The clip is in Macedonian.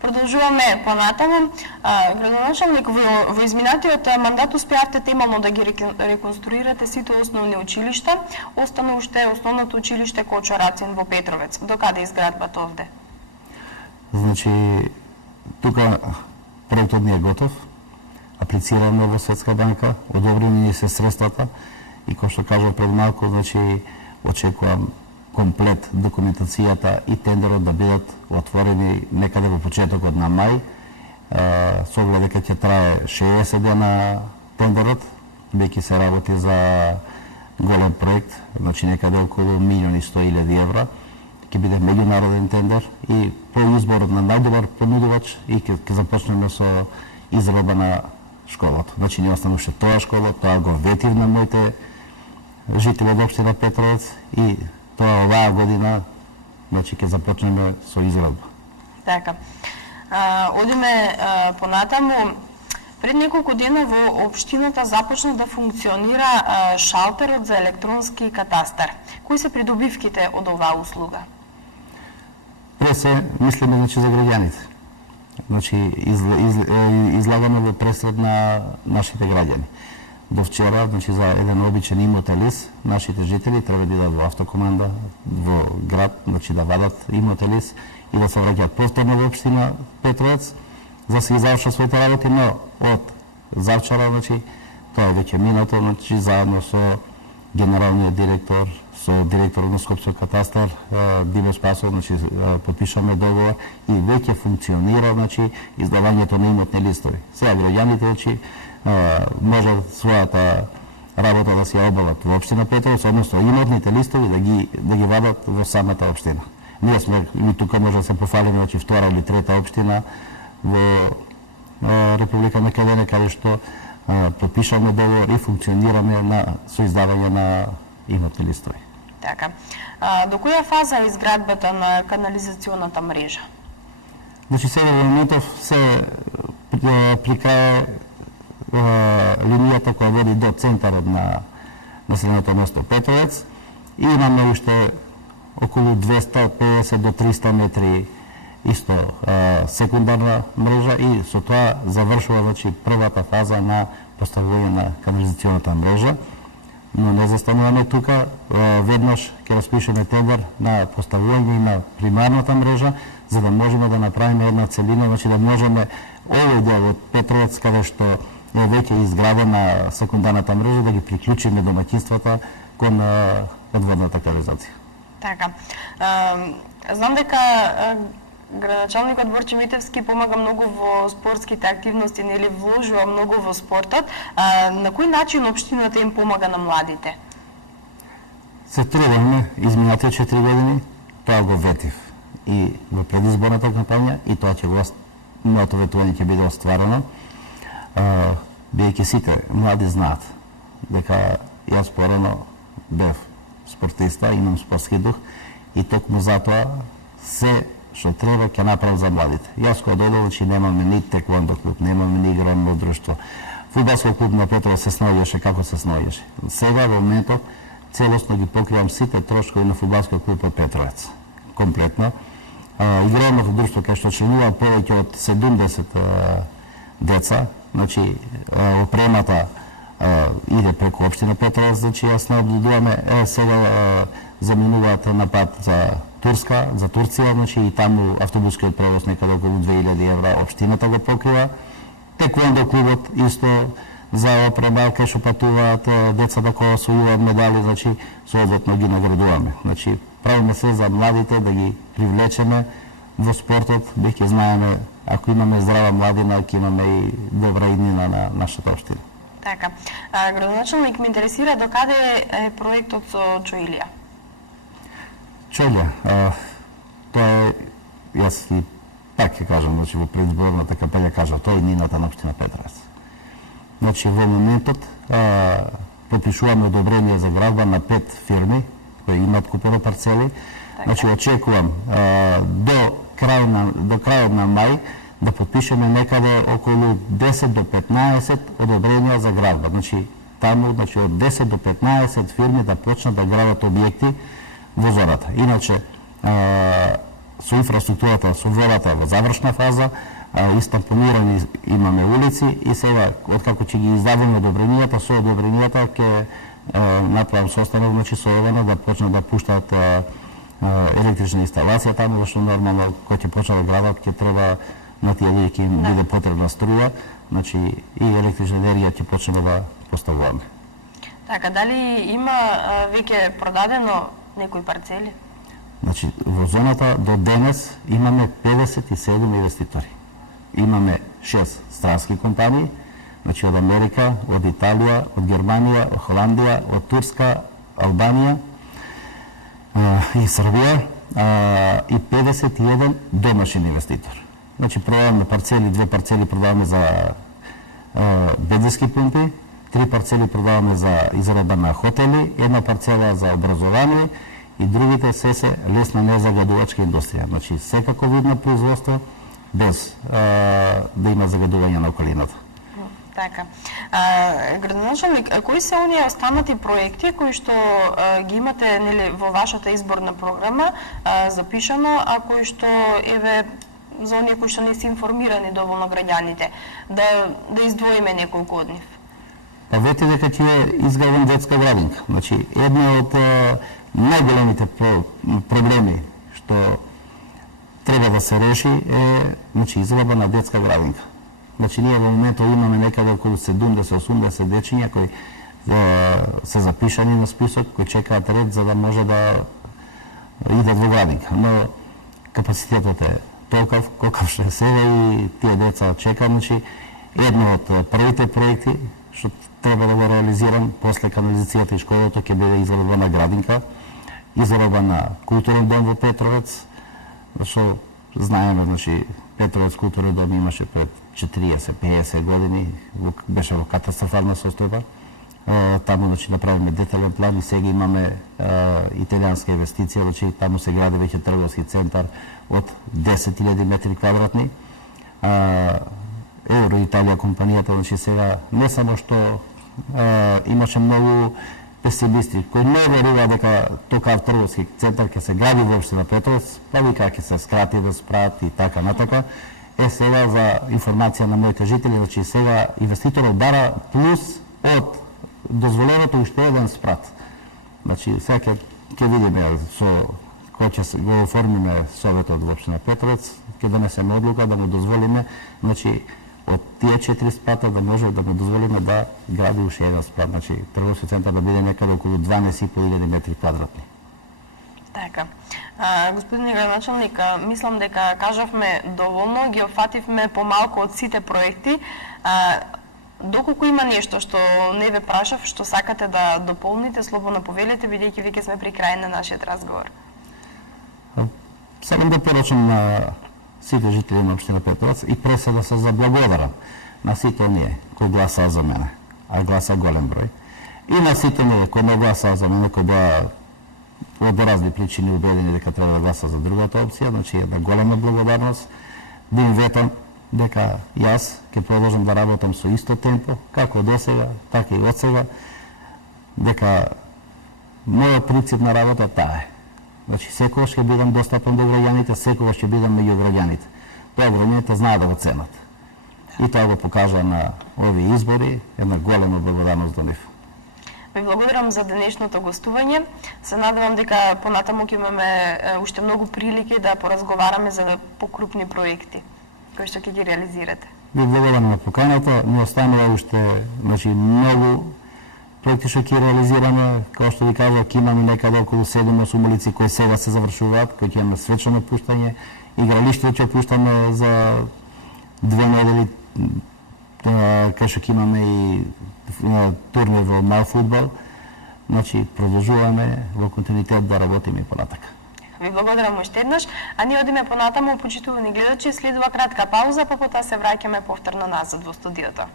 Продолжуваме понатаму. Градоначалник, во изминатиот мандат успеавте темално да ги реконструирате сите основни училишта. Остана уште основното училиште Кочо Рацин во Петровец. Докаде изградбата овде? Значи, тука проектот ни е готов. Аплицираме во Светска банка, одобрени ни се средствата и кој што кажав пред малку, значи очекувам комплет документацијата и тендерот да бидат отворени некаде во почетокот на мај. Со оглед дека ќе трае 60 дена тендерот, веќе се работи за голем проект, значи некаде околу 1.100.000 евра. Ќе биде меѓународен тендер и по изборот на најдобар понудувач и ќе започнеме со израба на школата. Значи не остануваше тоа школа, тоа го ветив на моите жители од општина Петровец и тоа оваа година, значи ќе започнеме со изградба. Така. Одиме понатаму. Пред неколку дена во општината започна да функционира шалтерот за електронски катастар. Кои се придобивките од оваа услуга? Пред се мислиме значи за граѓаните. Значи излагаме во пресред на нашите граѓани. До вчера, значи за еден обичен имотелис, нашите жители треба да идат во автокоманда во град, значи да вадат имотелис и да се враќаат повторно во општина Петровец, за да се завршат своите работи, но од завчера, значи тоа веќе минато, значи заедно со генералниот директор, со директорот на Скопскиот катастар, Диво Спасов, значи подпишаме договор и веќе функционира, значи издавањето на имотни листови. Сега граѓаните, значи можат својата работа да се обават во општина Петровец, односно имотните листови да ги вадат во самата општина. Ние сме и тука може да се пофалиме, значи втора или трета општина во Република Македонија каде што подпишаме договор и функционираме со издавање на имотни листови. Така. До која фаза е изградбата на канализационата мрежа? Значи сега во моментов се при крај линијата која води до центарот на населеното место Петровец и имаме уште околу 250 до 300 метри исто секундарна мрежа и со тоа завршува значи првата фаза на поставување на канализационата мрежа. Но не застануваме тука, веднаш ќе распишеме тендер на поставување на примарната мрежа за да можеме да направиме една целина, значи да можеме овој дел од Петровец каде што веќе изградена секундарната мрежа да ги приклучиме домаќинствата кон одводната канализација. Така. Знам дека градоначалникот Борче Митевски помага многу во спортските активности, нели вложува многу во спортот. На кој начин општината им помага на младите? Се трудиме изминатите 4 години, тоа го ветив и во предизборната кампања и тоа ќе моето ветување ќе биде остварено. Бидејќи сите млади знаат дека јас порано бев спортиста, имам спортски дух и токму затоа се што треба ќе направам за младите. Јас кога додов, значи немаме ни теквондо клуб, немаме ни играно друштво. Фудбалскиот клуб на Петрова се снаоѓаше како се снаоѓаше. Сега во моментов целосно ги покривам сите трошкови на фудбалскиот клуб од Петровец. Комплетно. Играното друштво кај што членува повеќе од 70 деца, значи опремата иде преку општина Петровец, значи јас не облудуваме, сега заминуваат на пат за Турска, за Турција, значи и таму автобускиот превоз некаде околу 2000 евра општината го покрива. Теквондо клубот исто за опрема кај што патуваат децата кои освојуваат медали, значи соодветно ги наградуваме. Значи правиме се за младите да ги привлечеме во спортот, бидејќи знаеме ако имаме здрава младина, ќе имаме и добра иднина на нашата општина. Така. Градоначалник, ме интересира докаде е проектот со Чоилија? Чоилија, тоа е, јас и пак ќе кажам, значи во предизборната кампања кажав, тоа е иднината на општина Петровец. Значи во моментот подпишуваме одобрение за градба на 5 фирми кои имаат купено парцели. Значи очекувам до крајот на мај да подпишеме некаде околу 10 до 15 одобренија за градба. Значи таму од 10 до 15 фирми да почнат да градат објекти во зоната. Иначе со инфраструктурата, со водата во завршна фаза, истампонирани имаме улици и сега, откако ќе ги издадеме одобренијата, со одобренијата ќе направам состанок, значи со Евана да почнат да пуштаат електрична инсталација таму, зашто нормално кој ќе почне да градат ќе треба на тие луѓе ќе им биде потребна струја, значи и електрична енергија ќе почнеме да поставуваме. Така, дали има веќе продадено некои парцели? Значи, во зоната до денес имаме 57 инвеститори. Имаме 6 странски компании, значи од Америка, од Италија, од Германија, од Холандија, од Турска, Албанија и Србија и 51 домашен инвеститор. Значи, продаваме парцели, 2 парцели продаваме за бензински пумпи, 3 парцели продаваме за израба на хотели, 1 парцела за образование и другите се лесна незагадувачка индустрија. Значи, секако видно производство без да има загадување на околината. Така. Градоначалник, кои се оние останати проекти кои што ги имате нели во вашата изборна програма запишано, а кои што еве за оние кои што не се информирани доволно граѓаните, да издвоиме неколку од нив? Па вети дека ќе изградам детска градинка. Значи, една од најголемите проблеми што треба да се реши е, значи, изградба на детска градинка. Значи, ние во моментот имаме некаде околу 70-80 дечиња кои се запишани на список, кои чекаат ред за да може да идат во градинка. Но капацитетот е толков колков што е сега и тие деца чекаат. Значи, едно од првите проекти што треба да го реализирам после канализацијата и школото ќе биде изградба на градинка, изградба на културен дом во Петровец, зашто знаеме, значи, Петровец културен дом имаше пред 40-50 години, беше во катастрофална состојба. Таму, значи, направиме детален план и сега имаме италијанска инвестиција, значи, таму се гради веќе трговски центар од 10.000 метри квадратни. Евро Италија компанијата, значи, сега не само што имаше многу песимисти кои не верува дека токав трговски центар ќе се гради во општина Петровец, па вика ќе се скрати да спрат и така натака. Сега за информација на моите жители, значи сега инвеститорот бара плюс од дозволеното уште еден спрат. Значи сега ќе видиме со кој ќе го оформиме советот во општина Петровец, ќе донесеме одлука да му дозволиме, значи од тие 4 спрата да може да му дозволиме да гради уште еден спрат. Значи трговски центар да биде некаде околу 12.500 метри квадратни. Така. Господин градоначалник, мислам дека кажавме доволно, ги опфативме помалку од сите проекти. Доколку има нешто што не ве прашав, што сакате да дополните, слободно повелете, бидејќи веќе сме при крај на нашиот разговор. Сакам да порачам на сите жители на општина Петровец и преса да се заблагодарам на сите оние кои гласаа за мене, а гласа голем број, и на сите оние кои не гласаа за мене, кои беа од разни причини убедени дека треба да гласа за другата опција. Значи една голема благодарност, да им ветам дека јас ќе продолжам да работам со исто темпо, како до сега, така и од сега, дека мојот принцип на работа таа е. Значи секогаш ќе бидам достапен до граѓаните, секогаш ќе бидам меѓу граѓаните. Тоа граѓаните знаат да го ценат. И тоа го покажа на овие избори, една голема благодарност до нив. Ви благодарам за денешното гостување. Се надевам дека понатаму ќе имаме уште многу прилики да поразговараме за покрупни проекти кои што ќе ги реализирате. Ви благодарам на поканата. Не останува уште, значи, многу проекти што ќе реализираме. Како што ви кажав, ќе имаме некаде околу 7-8 улици кои сега се завршуваат, кои ќе имаме свечено пуштање. Игралиште ќе пуштаме за 2 недели, кај што ќе имаме и турнир во мал фудбал. Значи, продолжуваме во континуитет да работиме и понатака. Ви благодарам уште еднаш, а ние одиме понатаму, почитувани гледачи, следува кратка пауза, па потоа се враќаме повторно назад во студиото.